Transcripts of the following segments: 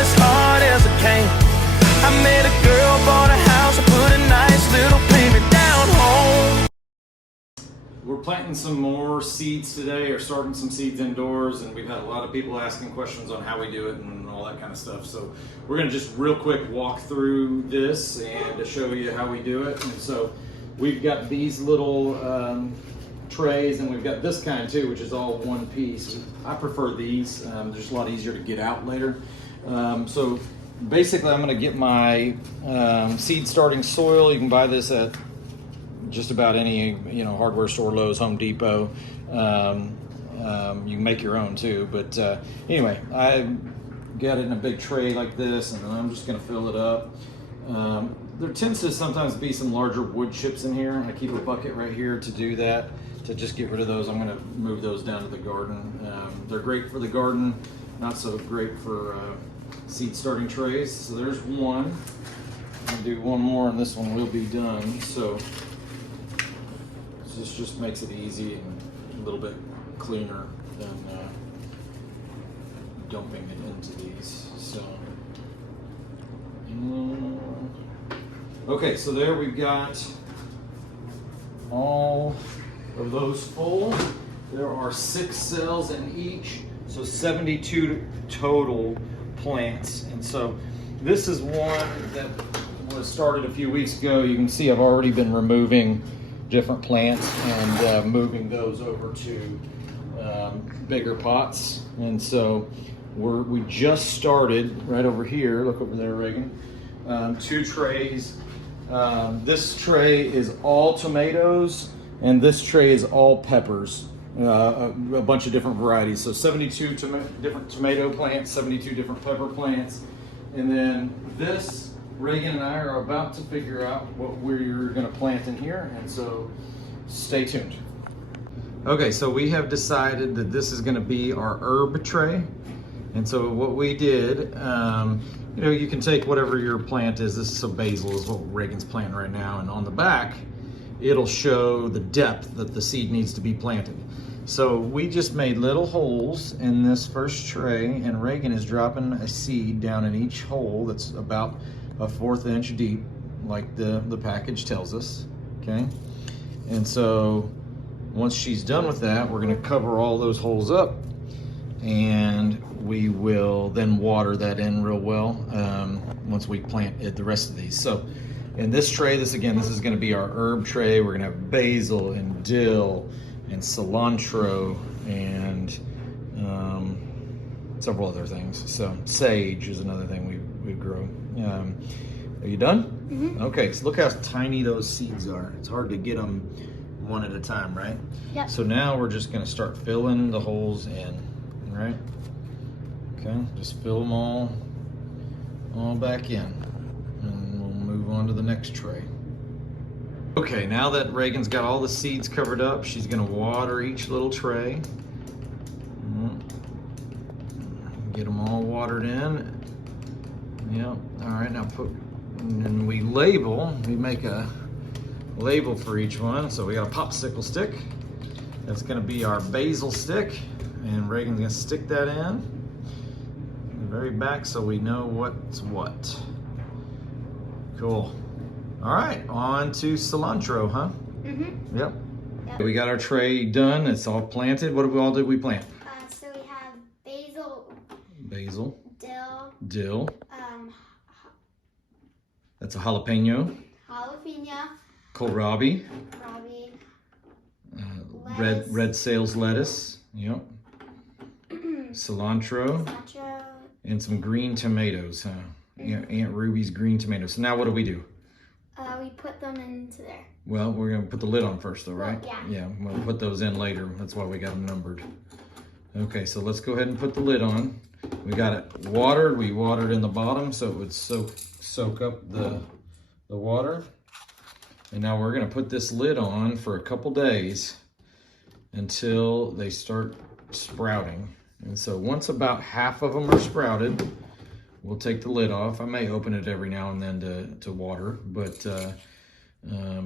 tried as hard as I can. I met a girl, bought a house, I put a nice little payment down home. We're planting some more seeds today, or starting some seeds indoors, and we've had a lot of people asking questions on how we do it and all that kind of stuff. So we're going to just real quick walk through this and to show you how we do it. And so we've got these little trays, and we've got this kind too, which is all one piece. I prefer these. They're just a lot easier to get out later. So basically, I'm going to get my seed starting soil. You can buy this at just about any hardware store, Lowe's, Home Depot. You can make your own too, but anyway, I got it in a big tray like this, and then I'm just going to fill it up. There tends to sometimes be some larger wood chips in here. I keep a bucket right here to do that, to just get rid of those. I'm going to move those down to the garden. They're great for the garden, not so great for seed starting trays. So there's one. I'm going to do one more, and this one will be done. So this just makes it easy and a little bit cleaner than dumping it into these. So, okay, so there we've got all of those full. There are 6 cells in each, so 72 total plants. And so this is one that was started a few weeks ago. You can see I've already been removing different plants and moving those over to bigger pots. And so we just started right over here. Look over there, Reagan. 2 trays. This tray is all tomatoes, and this tray is all peppers. A bunch of different varieties. So 72 different tomato plants, 72 different pepper plants. And then this, Reagan and I are about to figure out what we're going to plant in here, and so stay tuned. Okay, so we have decided that this is going to be our herb tray. And so what we did, you can take whatever your plant is. This is basil is what Reagan's planting right now, and on the back it'll show the depth that the seed needs to be planted. So we just made little holes in this first tray, and Reagan is dropping a seed down in each hole that's about a 1/4 inch deep, like the package tells us, okay? And so once she's done with that, we're gonna cover all those holes up, and we will then water that in real well once we plant the rest of these. So in this tray, this is gonna be our herb tray. We're gonna have basil and dill and cilantro and several other things. So sage is another thing we grow. Are you done? Mm-hmm. Okay, so look how tiny those seeds are. It's hard to get them one at a time, right? Yep. So now we're just gonna start filling the holes in, right? Okay, just fill them all back in, and we'll move on to the next tray. Okay, now that Reagan's got all the seeds covered up, she's gonna water each little tray. Get them all watered in. Yep, all right, now and we make a label for each one. So we got a popsicle stick. That's gonna be our basil stick, and Reagan's gonna stick that in the very back so we know what's what. Cool. All right, on to cilantro, huh? Mm-hmm. Yep. We got our tray done. It's all planted. What did we plant? So we have Basil. dill, That's a jalapeno. Kohlrabi. Red sales lettuce. Yep. Cilantro. And some green tomatoes, huh? Yeah, Aunt Ruby's green tomatoes. So now what do? We put them into there. Well, we're gonna put the lid on first though, right? Well, yeah. We'll put those in later. That's why we got them numbered. Okay, so let's go ahead and put the lid on. We got it watered. We watered in the bottom so it would soak up the water. And now we're gonna put this lid on for a couple days until they start sprouting. And so once about half of them are sprouted, we'll take the lid off. I may open it every now and then to water, but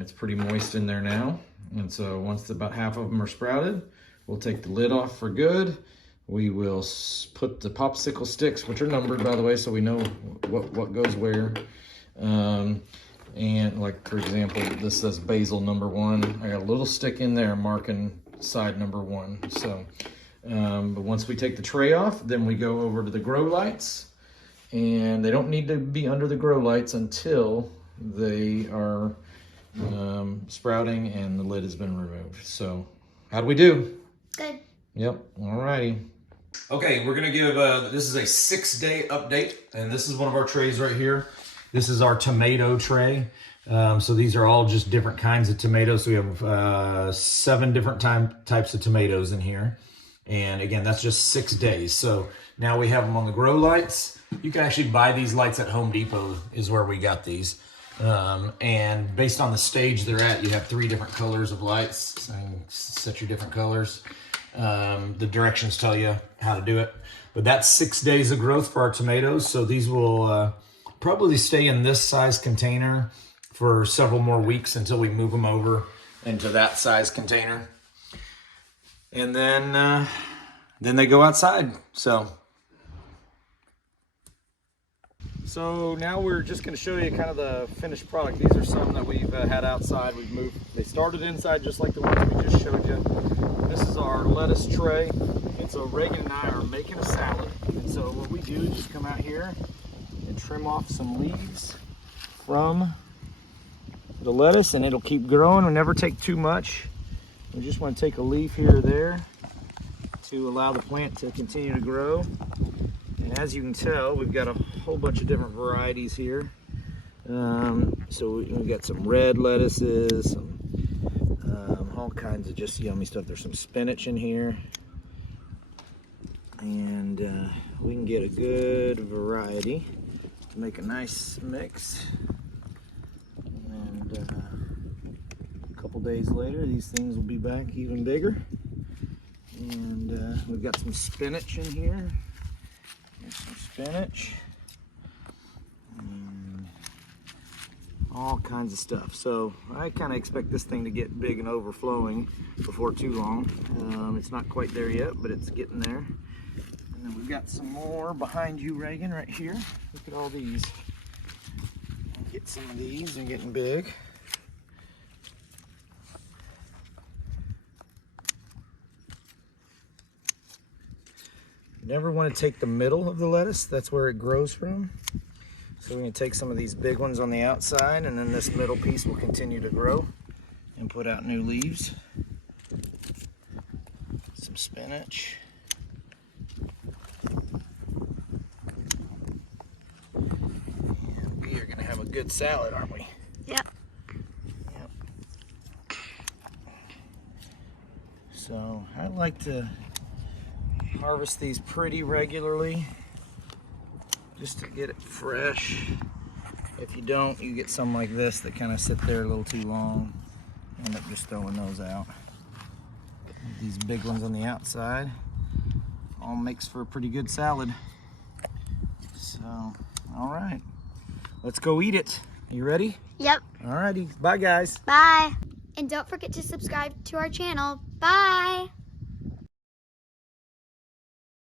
it's pretty moist in there now. And so once about half of them are sprouted, we'll take the lid off for good. we will put the popsicle sticks, which are numbered, by the way, so we know what goes where. And like, for example, this says basil number 1. I got a little stick in there marking side number 1. So, but once we take the tray off, then we go over to the grow lights, and they don't need to be under the grow lights until they are sprouting and the lid has been removed. So, how do we do? Good. Yep, all righty. Okay, we're gonna give, this is a 6-day update, and this is one of our trays right here. This is our tomato tray. So these are all just different kinds of tomatoes. So we have 7 different types of tomatoes in here. And again, that's just 6 days. So now we have them on the grow lights. You can actually buy these lights at Home Depot is where we got these. And based on the stage they're at, you have 3 different colors of lights. So you can set your different colors. The directions tell you how to do it. But that's 6 days of growth for our tomatoes. So these will probably stay in this size container for several more weeks until we move them over into that size container. And then they go outside. So now we're just going to show you kind of the finished product. These are some that we've had outside. We've moved. They started inside just like the ones we just showed you. This is our lettuce tray. And so Reagan and I are making a salad. And so what we do is just come out here and trim off some leaves from the lettuce, and it'll keep growing. We never take too much. We just want to take a leaf here or there to allow the plant to continue to grow. And as you can tell, we've got a whole bunch of different varieties here. So we've got some red lettuces, some, all kinds of just yummy stuff. There's some spinach in here. And we can get a good variety to make a nice mix. And a couple days later, these things will be back even bigger. And we've got some spinach in here. Here's some spinach. And all kinds of stuff. So I kind of expect this thing to get big and overflowing before too long. It's not quite there yet, but it's getting there. And then we've got some more behind you, Reagan, right here. Look at all these. Get some of these, they're getting big. You never want to take the middle of the lettuce, that's where it grows from. So we're going to take some of these big ones on the outside, and then this middle piece will continue to grow and put out new leaves. Some spinach. And we are going to have a good salad, aren't we? Yep. Yep. So I like to harvest these pretty regularly just to get it fresh. If you don't, you get some like this that kind of sit there a little too long. End up just throwing those out. These big ones on the outside all makes for a pretty good salad. So, all right, let's go eat it. You ready? Yep. All righty, bye guys. Bye. And don't forget to subscribe to our channel. Bye.